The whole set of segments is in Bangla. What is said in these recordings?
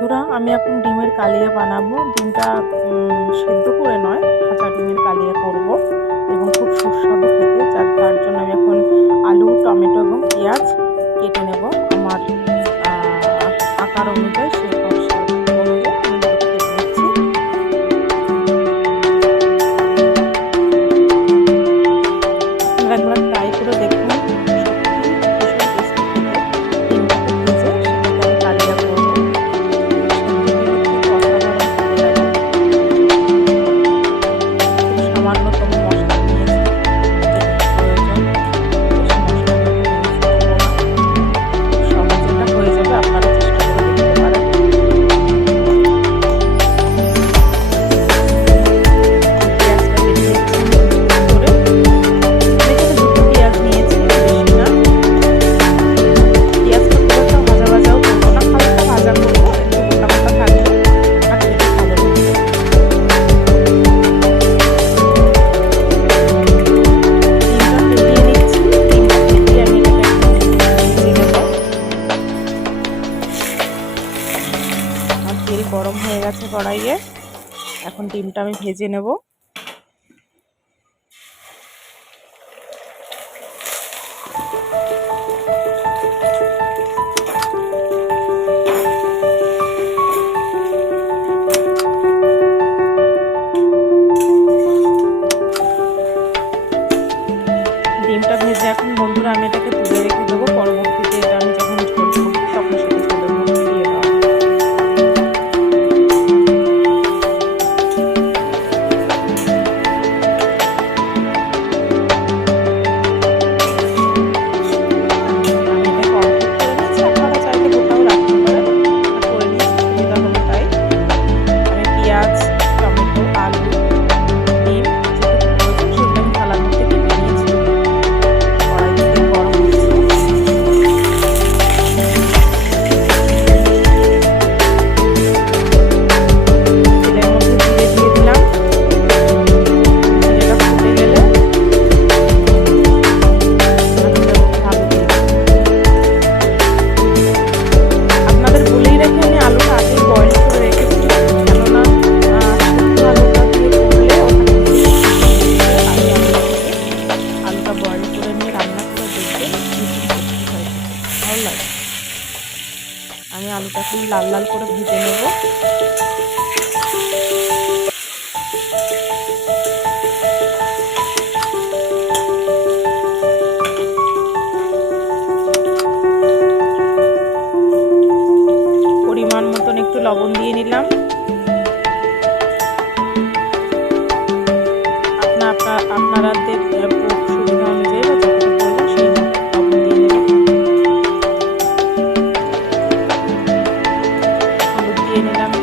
বন্ধুরা, আমি এখন ডিমের কালিয়া বানাবো। ডিমটা সেদ্ধ করে নয় কাঁচা ডিমের কালিয়া করব এবং খুব সুস্বাদু খেতে। যার তার জন্য আমি এখন আলু টমেটো তেল গরম হয়ে গেছে কড়াইয়ে। এখন ডিমটা আমি ভেজে নেব। ডিমটা ভেজে এখন বন্ধুরা আমি এটাকে তুলে রেখে দেবো। পরবর্তীতে এটা আমি আমি আলুটাকে লাল লাল করে ভেজে নেব। পরিমাণ মতন একটু লবণ দিয়ে নিলাম। আপনারা আপনারা and I'm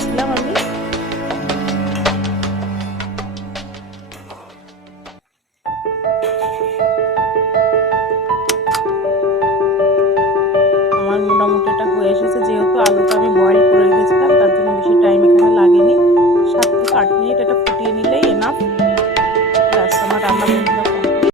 করেছিলাম আমি আমার মোটামুটি এটা হয়ে এসেছে, যেহেতু আলুটা আমি বয়েল করে রেখেছিলাম, তার জন্য বেশি টাইম এখানে লাগেনি। সাত থেকে আট মিনিট এটা ফুটিয়ে নিলেই এনাফ ব্যাস, আমার রান্না